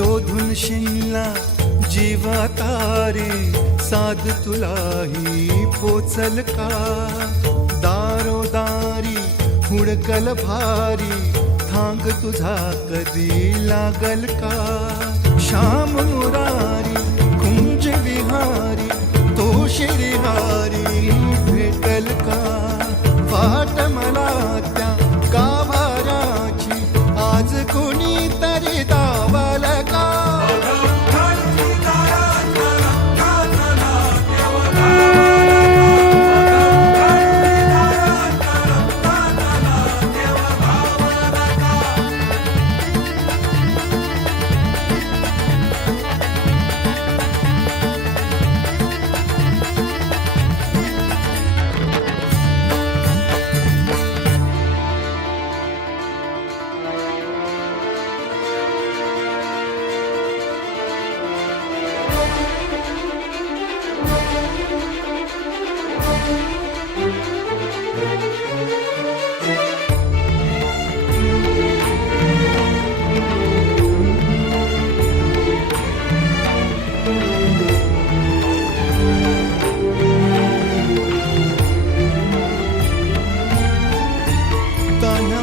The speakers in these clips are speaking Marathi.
म्हणशीला जीवा तारे साध तुलाही पोचल का? दारोदारी हुडकल भारी. थांग तुझा कधी लागल का? श्याम मुरारी कुंज विहारी. तो शिरिहारी भेटल का? पाठ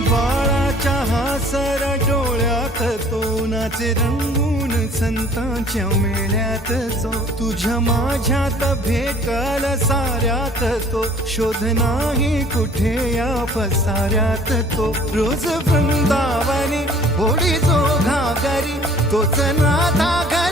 बाळाच्या हासर डोळ्यात तो नाचे रंगून संतांच्या मेळ्यात जो तुझ्या माझ्यात भेटल साऱ्यात तो. शोध नाही कुठे या पसाऱ्यात तो. रोज वृंदावनी होडी जो घागरी तोच नाथा घरी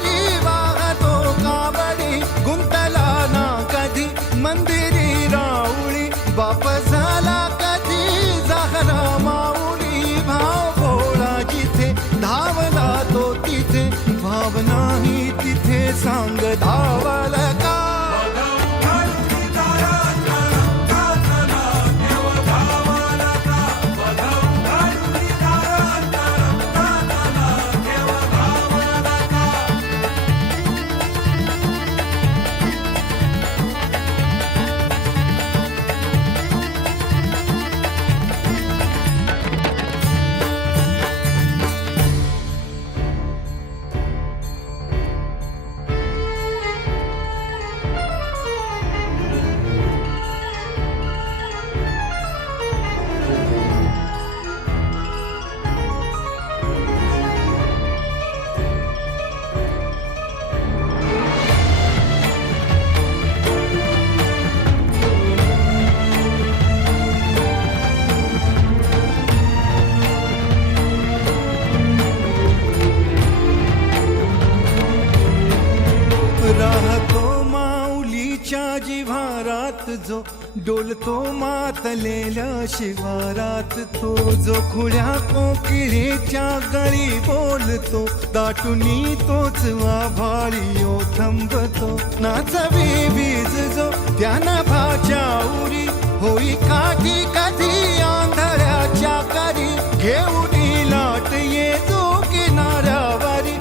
शिवारात जो डोलतो मातलेल्या शिवारात तो जो खुळ्या कोकिळेच्या गळी बोलतो दाटुनी तोच आभाळी थांबतो. नाचवी वीज जो त्याना भाच्या उरी होई काठी कधी आंधळ्याच्या करी घेऊन लाट ये जो किनाऱ्यावरी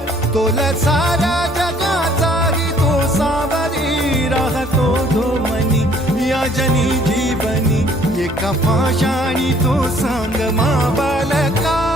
सारा या जीवनी एका पाशाणी तो सांग मा बालका